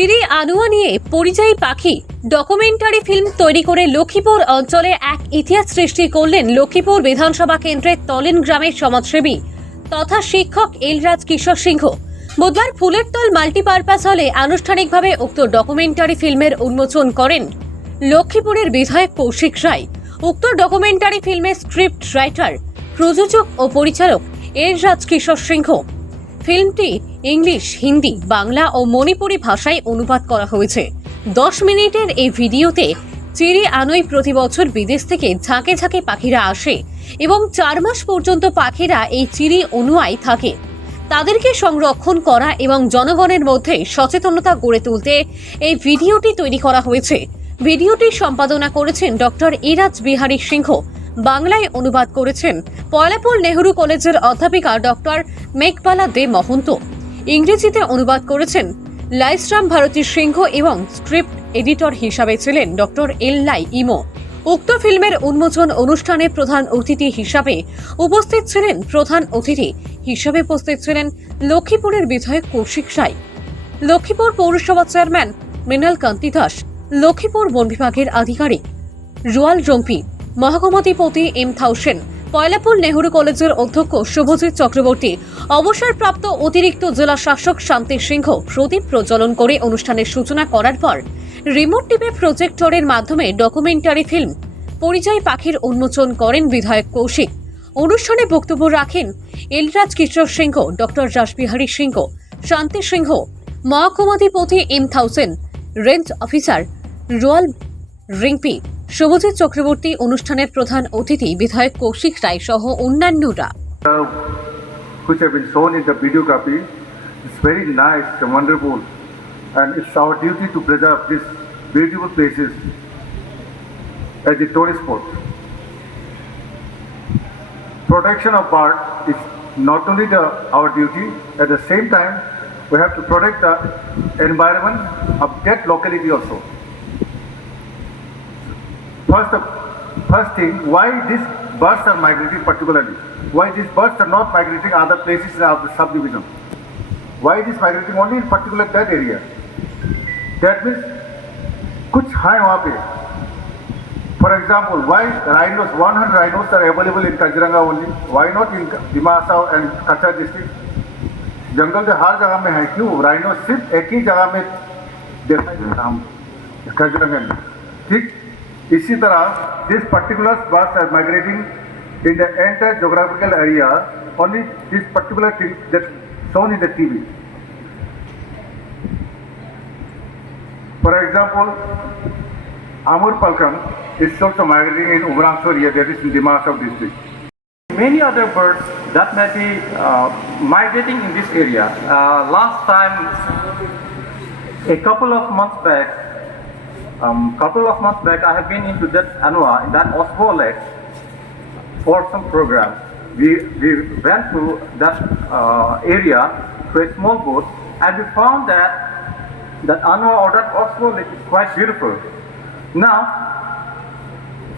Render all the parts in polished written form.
চিরি আনুয়া নিয়ে পরিযায়ী পাখি ডকুমেন্টারি ফিল্ম তৈরি করে লক্ষ্মীপুর অঞ্চলে এক ইতিহাস সৃষ্টি করলেন লক্ষ্মীপুর বিধানসভা কেন্দ্রের তলেন গ্রামের সমাজসেবী তথা শিক্ষক এলরাজ কিশোর সিংহ। বুধবার ফুলেরতল মাল্টিপারপাস হলে আনুষ্ঠানিকভাবে উক্ত ডকুমেন্টারি ফিল্মের উন্মোচন করেন লক্ষ্মীপুরের বিধায়ক কৌশিক রায়। উক্ত ডকুমেন্টারি ফিল্মের স্ক্রিপ্ট রাইটার, প্রযোজক ও পরিচালক এলরাজ কিশোর সিংহ। ফিল্মটি ইংলিশ, হিন্দি, বাংলা ও মণিপুরি ভাষায় অনুবাদ করা হয়েছে। 10 মিনিটের এই ভিডিওতে চিরি আনোয় প্রতি বছর বিদেশ থেকে ঝাঁকে ঝাঁকে পাখিরা আসে এবং 4 মাস পর্যন্ত পাখিরা এই চিরি অনুয়ায় থাকে। তাদেরকে সংরক্ষণ করা এবং জনগণের মধ্যে সচেতনতা গড়ে তুলতে এই ভিডিওটি তৈরি করা হয়েছে। ভিডিওটি সম্পাদনা করেছেন ডক্টর ইরাজ বিহারী সিংহ। বাংলায় অনুবাদ করেছেন পয়লাপুর নেহরু কলেজের অধ্যাপিকা ডক্টর মেঘবালা দে মহন্ত। ইংরেজিতে অনুবাদ করেছেন লাইসরাম ভারতী সিংহ এবং স্ক্রিপ্ট এডিটর হিসাবে ছিলেন ডক্টর এললাই ইমো। উক্ত ফিল্মের উন্মোচন অনুষ্ঠানে প্রধান অতিথি হিসাবে উপস্থিত ছিলেন লক্ষ্মীপুরের বিধায়ক কৌশিক রায়, লক্ষ্মীপুর পৌরসভা চেয়ারম্যান মৃণাল কান্তি দাস, লক্ষ্মীপুর বন বিভাগের আধিকারিক রুয়াল রম্পি, মহকুমাধিপতি M1000, পয়লাপুর নেহরু কলেজের অধ্যক্ষ শুভজিৎ চক্রবর্তী, অবসরপ্রাপ্ত অতিরিক্ত জেলা শাসক শান্তি সিংহ প্রদীপ প্রজ্বলন করে অনুষ্ঠানের সূচনা করার পর রিমোট টিপে প্রজেক্টরের মাধ্যমে ডকুমেন্টারি ফিল্ম পরিযায়ী পাখির উন্মোচন করেন বিধায়ক কৌশিক। অনুষ্ঠানে বক্তব্য রাখেন এলরাজ কিশোর সিংহ, ডক্টর রাসবিহারী সিংহ, শান্তি সিংহ, মহকুমাধিপতি M1000, range officer Ruwal Ringpi, Subhajit Chakraborty, অনুষ্ঠানের প্রধান অতিথি বিধায়ক কৌশিক রায় সহ অন্যান্যরা। Which have been shown in the videography is very nice and wonderful, and it's our duty to preserve these beautiful places as a tourist spot. Protection of bird is not only our duty, at the same time we have to protect the environment of that locality also. First thing, why these birds are migrating particularly? Why these birds are not migrating other places in our subdivision? Why it is migrating only in particular that area? That means कुछ है वहाँ पे. For example, why rhinos, 100 rhinos are available in Kaziranga only? Why not in Dima Hasao and Kachar district? जंगल में हर जगह में है, क्यों? rhino सिर्फ एक ही जगह में देखा जाता हम Kaziranga में. ठीक इसी तरह this particular birds are migrating in the entire geographical area, only this particular thing that shown in the TV. For example, Amur Palkan is also migrating in Umrangso area, that is in Dima Hasao district. Many other birds that may be migrating in this area. Last time, a couple of months back, I have been into that Anua, in that Osbo Lake, for some program. We went to that area to a small boat, and we found that Anua or that Osbo Lake is quite beautiful. Now,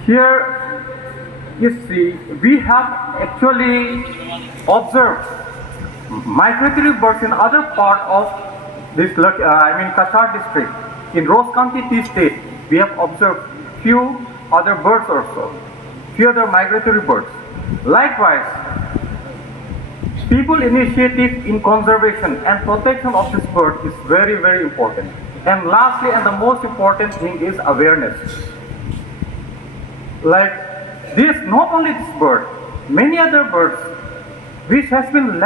here you see, we have actually observed migratory birds in other part of this, Kachar district. In Rose County Tea State, we have observed few other birds also, few other migratory birds. Likewise, people initiative in conservation and protection of this bird is very, very important. And lastly, and the most important thing is awareness. Like this, not only this bird, many other birds which has been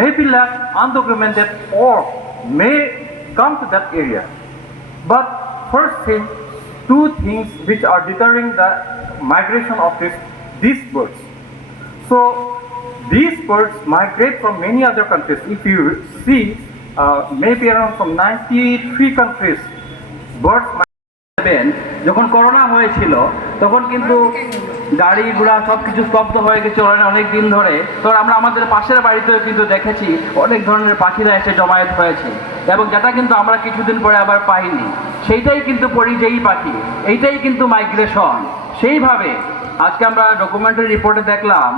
may be left undocumented or may come to that area. But first thing, two things which are deterring the migration of these birds. So these birds migrate from many other countries. If you see, maybe around from 93 countries, birds যখন corona হয়েছিল তখন কিন্তু গাড়ি ঘোড়া সবকিছু স্তব্ধ হয়ে গেছে অনেক দিন ধরে। তো আমরা আমাদের পাশের বাড়িতেও কিন্তু দেখেছি অনেক ধরনের পাখিরা এসে জমায়েত হয়েছে, এবং যেটা কিন্তু আমরা কিছুদিন পরে আবার পাইনি। সেইটাই কিন্তু পরিযায়ী পাখি, এইটাই কিন্তু মাইগ্রেশন। সেইভাবে আজকে আমরা ডকুমেন্টারি রিপোর্টে দেখলাম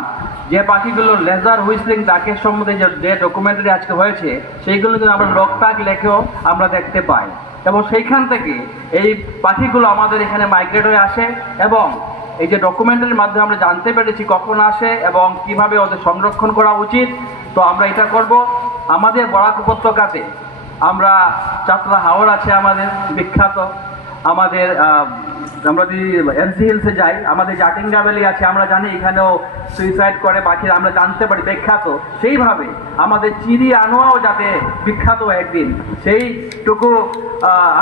যে পাখিগুলো লেজার হুইসলিং ডাকের সম্বন্ধে যে ডকুমেন্টারি আজকে হয়েছে সেইগুলো কিন্তু আমরা লোকটাক লেখেও আমরা দেখতে পাই, এবং সেইখান থেকে এই পাখিগুলো আমাদের এখানে মাইগ্রেট হয়ে আসে, এবং এই যে ডকুমেন্টারির মাধ্যমে আমরা জানতে পেরেছি কখন আসে এবং কিভাবে ওদের সংরক্ষণ করা উচিত। তো আমরা এটা করব। আমাদের বরাক উপত্যকাতে আমরা চাতরা হাওর আছে আমাদের বিখ্যাত, আমাদের আমরা যদি এনসি হিলসে যাই, আমাদের জাটিঙ্গা ভ্যালি আছে, আমরা জানি এখানেও সুইসাইড করে পাখিরা, আমরা জানতে পারি বিখ্যাত। সেইভাবে আমাদের চিড়ি আনোয়াও যাতে বিখ্যাত একদিন, সেইটুকু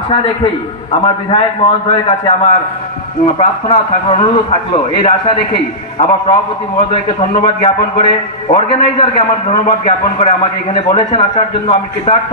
আশা রেখেই আমার বিধায়ক মহোদয়ের কাছে আমার প্রার্থনা থাকলো, অনুরোধ থাকলো, এই আশা রেখেই আবার সভাপতি মহোদয়কে ধন্যবাদ জ্ঞাপন করে, অর্গানাইজারকে আমার ধন্যবাদ জ্ঞাপন করে আমাকে এখানে বলেছেন আসার জন্য, আমি কৃতার্থ।